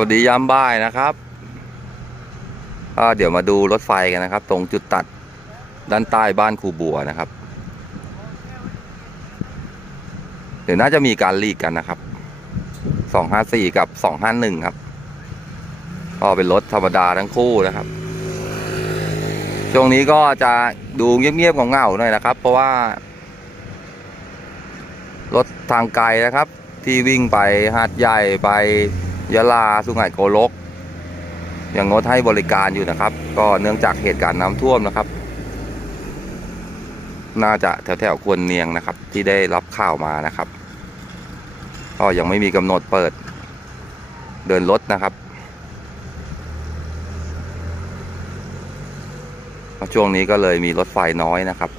วัสดียามบ่ายนะครับก็เดี๋ยวมาดูรถไฟกันนะครับ ตรงจุดตัดด้านใต้บ้านครูบัวนะครับ เดี๋ยวน่าจะมีการลีกกันนะครับสองห้าสี่กับสองห้าหนึ่งครับก็เป็นรถธรรมดาทั้งคู่นะครับ ช่วงนี้ก็จะดูเงียบๆของเงาหน่อยนะครับ เพราะว่า รถทางไกลนะครับ ที่วิ่งไปหาดใหญ่ไป ยะลาสุไหงโกลก ยังงดให้บริการอยู่นะครับ ก็เนื่องจากเหตุการณ์น้ำท่วมนะครับ น่าจะแถวแถวๆควรเนียงนะครับ ที่ได้รับข่าวมานะครับ ก็ยังไม่มีกำหนดเปิด เดินรถนะครับเพราะช่วงนี้ก็เลยมีรถไฟน้อยนะครับ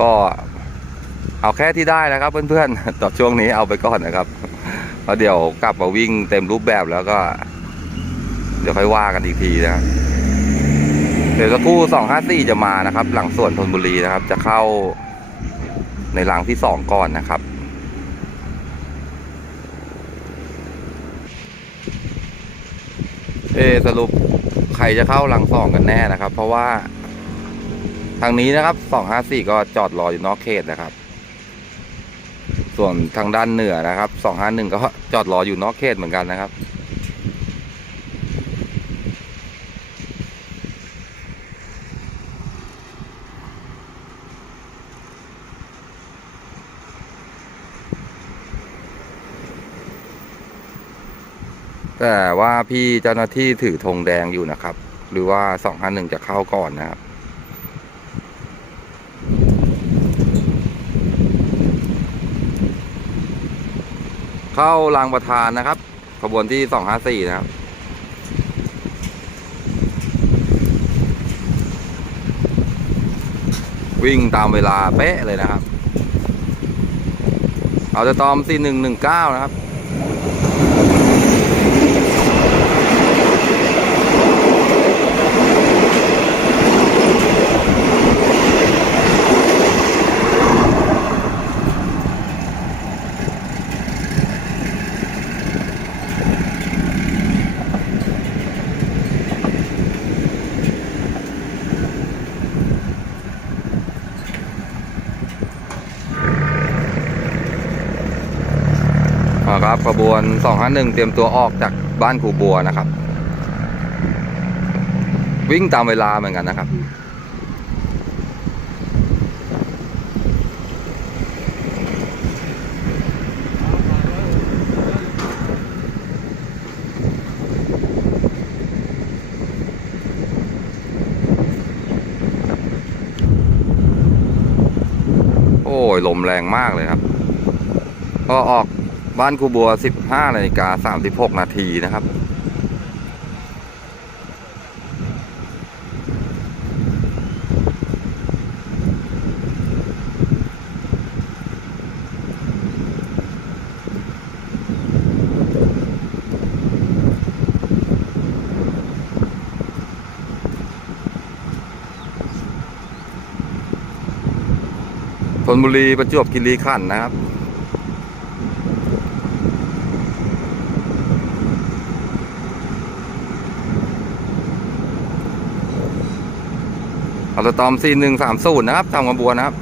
ก็เอาแค่ที่ได้นะครับเพื่อนๆต่อช่วงนี้เอาไปก่อนนะครับ เพราเดี๋ยวกลับมาวิ่งเต็มรูปแบบแล้วก็ เดี๋ยวค่อยว่ากันอีกทีนะเดี๋ยวสักครู่สองห้าสี่จะมานะครับ หลังสวนธนบุรีนะครับ จะเข้าในหลังที่สองก่อนนะครับเอสรุปใครจะเข้าหลังสองกันแน่นะครับ เพราะว่า ทางนี้นะครับสองห้าสี่ก็จอดรออยู่นอกเขตนะครับ ส่วนทางด้านเหนือนะครับสองห้าหนึ่งก็จอดรออยู่นอกเขตเหมือนกันนะครับ แต่ว่าพี่เจ้าหน้าที่ถือธงแดงอยู่นะครับ หรือว่าสองห้าหนึ่งจะเข้าก่อนนะครับ เข้ารางประธานนะครับ ขบวนที่สองห้าสี่นะครับวิ่งตามเวลาเป๊ะเลยนะครับ เอาจะตอมสี่หนึ่งหนึ่งเก้านะครับ ครับขบวน 251 เตรียมตัวออกจากบ้านครูบัวนะครับ วิ่งตามเวลาเหมือนกันนะครับ โอ้ยลมแรงมากเลยครับ ก็ออก บ้านครูบัว 15นาฬิกา36 นาทีนะครับธนบุรีประจวบคีรีขันธ์นะครับ อัลตอม4130นะครับทำกระบวนนะครับ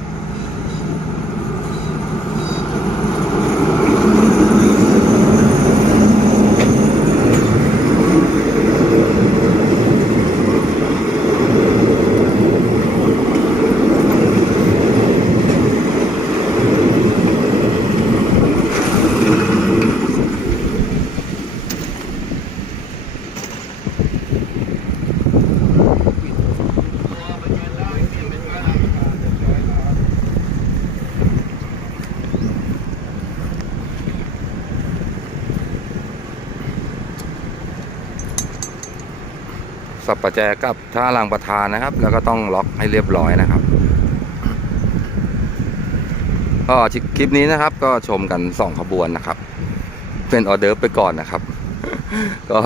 สับประแจกับท่ารางประธานนะครับ แล้วก็ต้องล็อกให้เรียบร้อยนะครับ ก็คลิปนี้นะครับ ก็ชมกันสองขบวนนะครับ เป็นออเดอร์ไปก่อนนะครับ ก็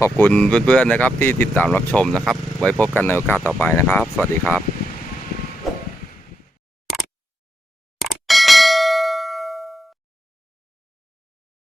ขอบคุณเพื่อนๆนะครับ ที่ติดตามรับชมนะครับ ไว้พบกันในโอกาสต่อไปนะครับ สวัสดีครับ